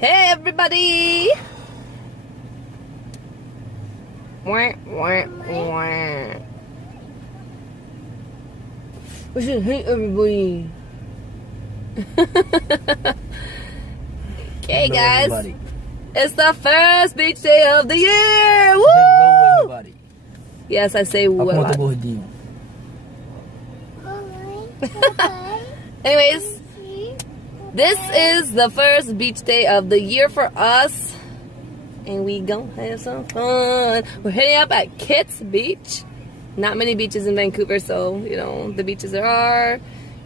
Hey everybody! Wah, wah, wah. We should hate everybody. Okay guys, everybody. It's the first beach day of the year! Woo! Hello everybody. Yes, I say woo a Ako lot. gordinho. Anyways, this is the first beach day of the year for us, and we gonna have some fun. We're heading up at Kits Beach. Not many beaches in Vancouver, so you know the beaches there are.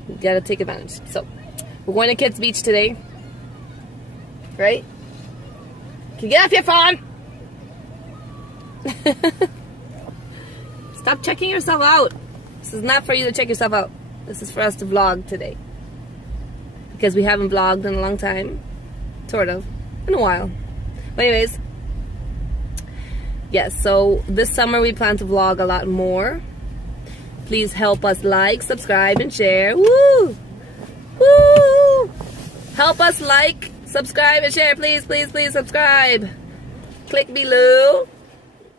You gotta take advantage. So we're going to Kits Beach today, right? Can you get off your phone? Stop checking yourself out. This is not for you to check yourself out. This is for us to vlog today. Because we haven't vlogged in a long time. Sort of. In a while. But anyways. Yes, so this summer we plan to vlog a lot more. Please help us like, subscribe, and share. Woo! Woo! Help us like, subscribe, and share. Please, please, please subscribe. Click below.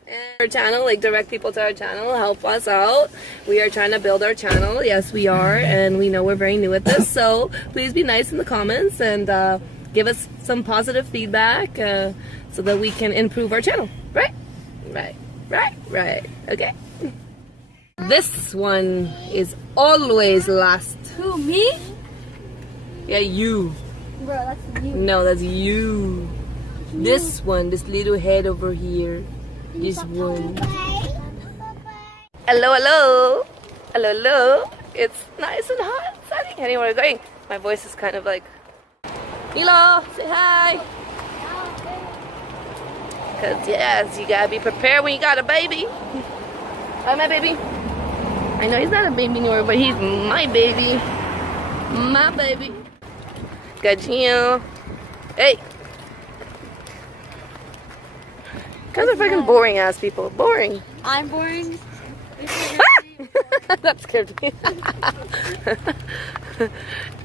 And our channel, like direct people to our channel, help us out. We are trying to build our channel. Yes, we are, and we know we're very new at this. So please be nice in the comments and give us some positive feedback so that we can improve our channel. Right? Right. Okay. This one is always last. Who, me? Yeah, you. Bro, that's you. No, that's you. This one, this little head over here. This one. Hello. It's nice and hot and sunny. Anywhere we're going. My voice is kind of like, Milo, say hi. Because yes, you gotta be prepared when you got a baby. Hi, my baby. I know he's not a baby anymore, but he's my baby. My baby. Gajino. Hey. Guys are freaking boring ass people. Boring. I'm boring. That scared me.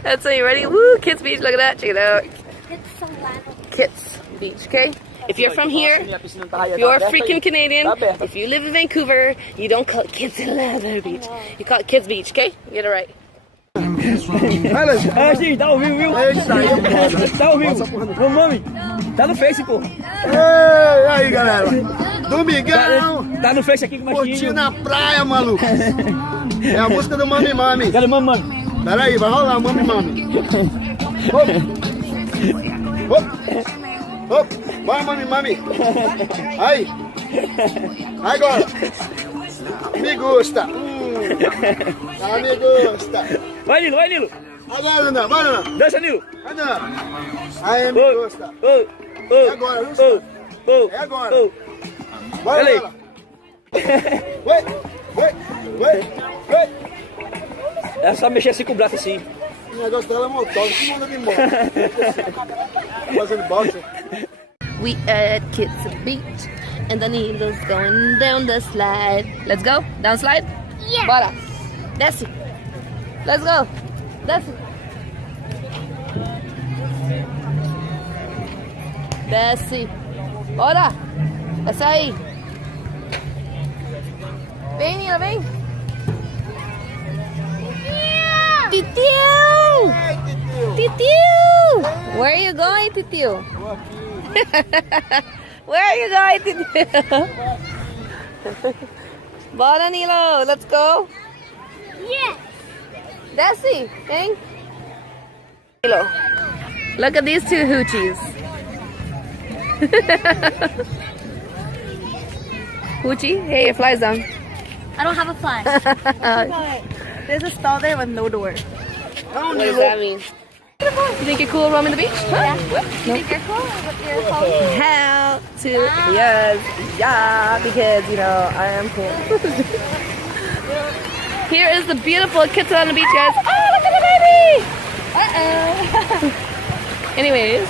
That's it. You ready? Woo! Kits Beach. Look at that. Check it out. It's so loud. Kits Beach. Okay. If you're from here, if you're freaking Canadian, if you live in Vancouver, you don't call it Kits Leather Beach. You call it Kits Beach. Okay? You get it right. Ah, sim, tá ao vivo, viu? Tá ao vivo. Ô, mami, tá no Face, pô. Ei, aí, galera. Domingão. Tá no Face aqui com o Curtindo Machinho. na praia, maluco. É a música do Mami Mami. Cadê mami? Pera aí, vai rolar Mami Mami. Hop. Vai, Mami Mami. Aí. Agora. Me gusta. Me gusta. Vai, Nilo. Agora, Nana. Vai, Nana. Dança, Nilo. Vai, Nana. Aí, me gusta. É agora, viu? É agora. Vai, Ele. Nana. Vai. É só mexer assim com o braço assim. O negócio dela é motor, que manda de moto. Tá fazendo boxe. We at Kits Beach, and the needle's going down the slide. Let's go. Down slide. Yeah. Bora. Desce. Let's go. Desce. Desce. Bora. Desce aí. Vem, Nila, vem. Titio! Titio! Where are you going, Titio? Where are you going, Titio? Bora, Nilo. Let's go. Yes. Desi, vem. Nilo. Look at these two hoochies. Hoochie, hey, it flies down. I don't have a fly. There's a stall there with no door. What does that mean? You think you're cool roaming the beach? Yeah. Huh? You think you're cool with your phone? How to yes, yeah, because you know I am cool. Here is the beautiful Kits on the beach, guys. Oh, look at the baby! Anyways,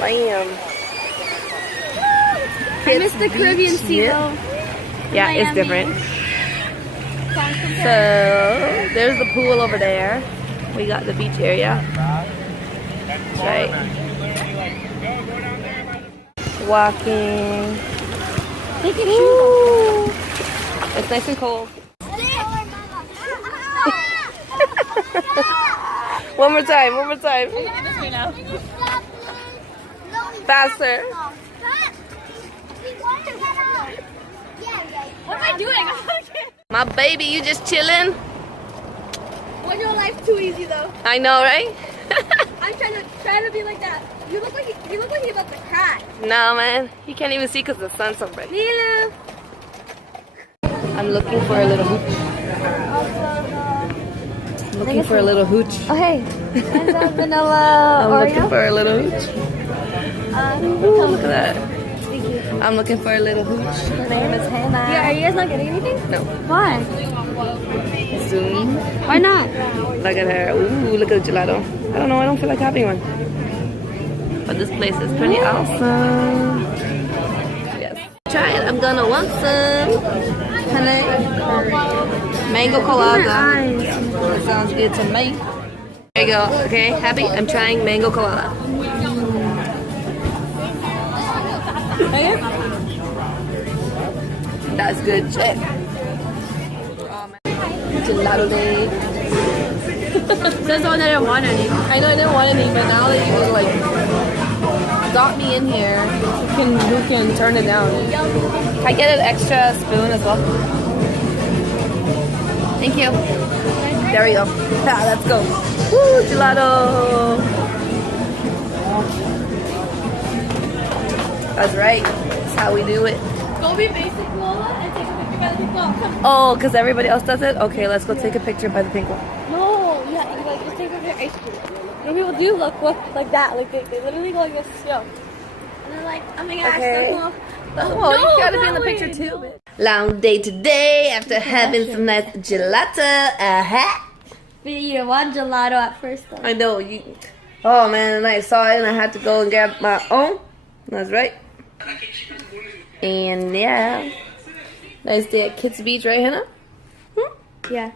bam. I miss the Caribbean Sea though. Yeah, it's Miami. different. So there's the pool over there. We got the beach area. Right. walking. Take your Ooh. It's nice and cold. One more time, one more time. Faster. What am I doing? My baby, you just chilling? When your life too easy though. I know, right? I'm trying to be like that. You look like you're about to cry. No, man. You can't even see because the sun's so bright. Nilo. I'm looking for a little hooch. Looking for a little hooch. Oh hey. And the vanilla I'm Oreo. looking for a little hooch. Ooh, look at that. I'm looking for a little hooch. The name is Hannah. Yeah, are you guys not getting anything? No. Why? Zoom. Why not? Look at her. Ooh, look at the gelato. I don't know. I don't feel like having one. But this place is pretty awesome. Yes. Try it. I'm gonna want some. Mango colada. That sounds good to me. There you go. Okay, happy? I'm trying mango colada. That's good shit. Oh, man. Gelato day. That's all I didn't want any. I know I didn't want any, but now that you like got me in here, who can turn it down? Can I get an extra spoon as well? Thank you. There we go. Yeah, let's go. Woo, gelato. That's right. That's how we do it. Go be basic, Lola, and take a picture by the pink wall. Come. Oh, because everybody else does it? Okay, let's go take a picture by the pink one. No, yeah, you like just take a picture. Ice cream. When people do look like that, like they literally go like this, yo. And they're like, oh my gosh, Okay. so cool. Oh, you gotta be in the picture too, bitch. Long day today after having some nice gelato. But you want gelato at first, though. I know you. Oh man, and I saw it and I had to go and grab my own. That's right. And yeah, nice day at Kids Beach, right, Hannah? Yeah.